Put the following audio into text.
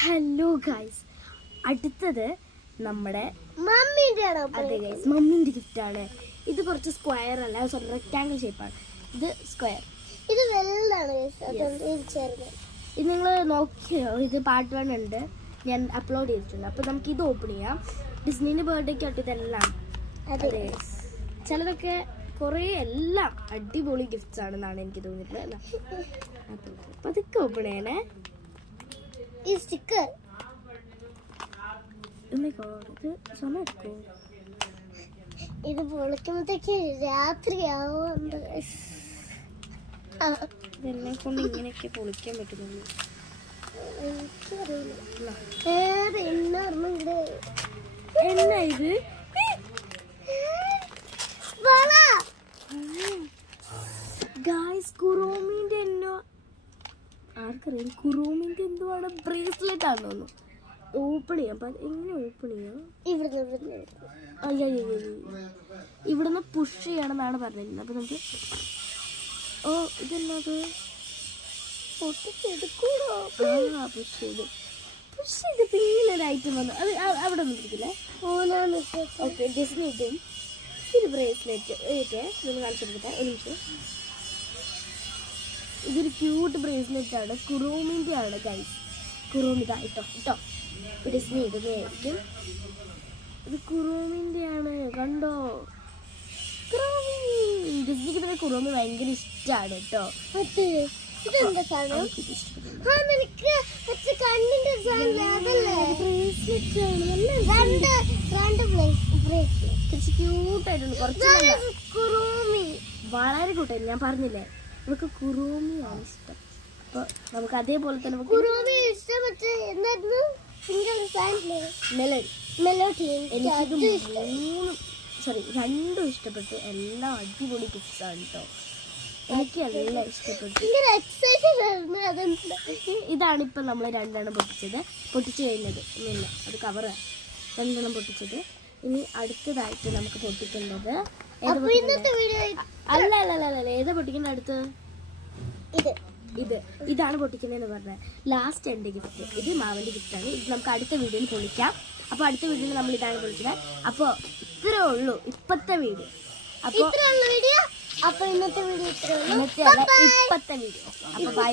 Hello guys, അടുത്തത് നമ്മുടെ മമ്മിന്റെ gift ആണ്. ഇത് കുറച്ച് സ്ക്വയർ അല്ല, സോറി റെക്ടാങ്കിൾ ഷേപ്പാണ്. ഇത് സ്ക്വയർ, ഇത് വെള്ളാണ്. ഇത് നിങ്ങൾ നോക്കിയോ? ഇത് പാർട്ട് 1 ഉണ്ട്, ഞാൻ അപ്ലോഡ് ചെയ്തിട്ടുണ്ട്. അപ്പോൾ നമുക്ക് ഇത് ഓപ്പൺ ചെയ്യാം. ഡിസ്നിന്റെ ബർത്ത്ഡേക്ക് ആയിട്ട് ഇതെല്ലാം. അതെ, ചിലതൊക്കെ കുറേ എല്ലാം അടിപൊളി ഗിഫ്റ്റ്സ് ആണെന്നാണ് എനിക്ക് തോന്നിയിട്ടുള്ളത്. അപ്പോൾ അതൊക്കെ ഓപ്പൺ ചെയ്യണേ. ഈ സ്റ്റിക്കർ ഇത് പൊളിക്കുമ്പോഴത്തേക്ക് രാത്രിയാവുന്നുണ്ട്. ഇതെന്നെ കൊണ്ട് ഇങ്ങനെയൊക്കെ പൊളിക്കാൻ പറ്റുന്നുള്ളൂ. എന്നാ ഇത്? ഗായ്സ്, കുറോമിന്റെ എന്നോ ആർക്കറിയാം, കുറോമിന്റെ എന്തോ ആണ്, ബ്രേസ്ലെറ്റ് ആണെന്ന് തോന്നുന്നു. ഓപ്പൺ ചെയ്യാം. അപ്പം എങ്ങനെ ഓപ്പൺ ചെയ്യാം? ഇവിടുന്ന് പുഷ് ചെയ്യണമെന്നാണ് പറഞ്ഞിരുന്നത്. അപ്പം നമുക്ക് ഇതെന്നത് പുഷ് ചെയ്ത് പിന്നൊരു ഐറ്റം വന്നു. അത് അവിടെ ഒന്നും പിടിക്കില്ലേ? ഓക്കെ, ഡിസ്നിറ്റും ഒരു ബ്രേസ്ലെറ്റ് നിങ്ങൾ കാണിച്ചു കൊടുക്കട്ടെ ഒരു നിമിഷം. ഇതൊരു ക്യൂട്ട് ബ്രേസ്ലെറ്റ് ആണ്, കുറോമിൻ്റെ ആണ് ഗൈസ്. കുറോമിത ഇട്ടോ ഡിസ്നി ഇടുന്നതായിരിക്കും. ഇത് കുറോമിൻ്റെ ആണ്, കണ്ടോ? ഡിസ്നിക്ക് പിന്നെ കുറോമി ഭയങ്കര ഇഷ്ടമാണ് കേട്ടോ. കുറച്ച് ക്യൂട്ടായിട്ടുണ്ട്, കുറച്ച് വളരെ ക്യൂട്ടായിരുന്നു. ഞാൻ പറഞ്ഞില്ലേ, നമുക്ക് കുറോമിയാണ് ഇഷ്ടം. അപ്പോൾ നമുക്ക് അതേപോലെ തന്നെ രണ്ടും ഇഷ്ടപ്പെട്ടു. എല്ലാം അടിപൊളി ഗിഫ്റ്റ്സ് ആണ് കേട്ടോ. എനിക്ക് എല്ലാം ഇഷ്ടപ്പെട്ടു. ഇതാണ് ഇപ്പം നമ്മൾ രണ്ടെണ്ണം പൊട്ടിച്ചു കഴിഞ്ഞത്. ഇല്ല, അത് കവറ് രണ്ടെണ്ണം പൊട്ടിച്ചത്. ഇനി അടുത്തതായിട്ട് നമുക്ക് പൊട്ടിക്കേണ്ടത് അല്ല ഏതാ പൊട്ടിക്കേണ്ടത്? അടുത്ത് ഇതാണ് പൊട്ടിക്കുന്നതെന്ന് പറഞ്ഞത്. ലാസ്റ്റ് എൻ്റെ ഗിഫ്റ്റ്, ഇത് മാവൻ്റെ ഗിഫ്റ്റാണ്. ഇത് നമുക്ക് അടുത്ത വീഡിയോയിൽ പൊളിക്കാം. അപ്പോൾ അടുത്ത വീഡിയോയിൽ നമ്മൾ ഇതാണ് പൊളിക്കുന്നത്. അപ്പോൾ ഇത്രേ ഉള്ളൂ ഇപ്പോഴത്തെ വീഡിയോ. അപ്പോൾ ഇന്നത്തെ വീഡിയോ. അപ്പോൾ ബൈ.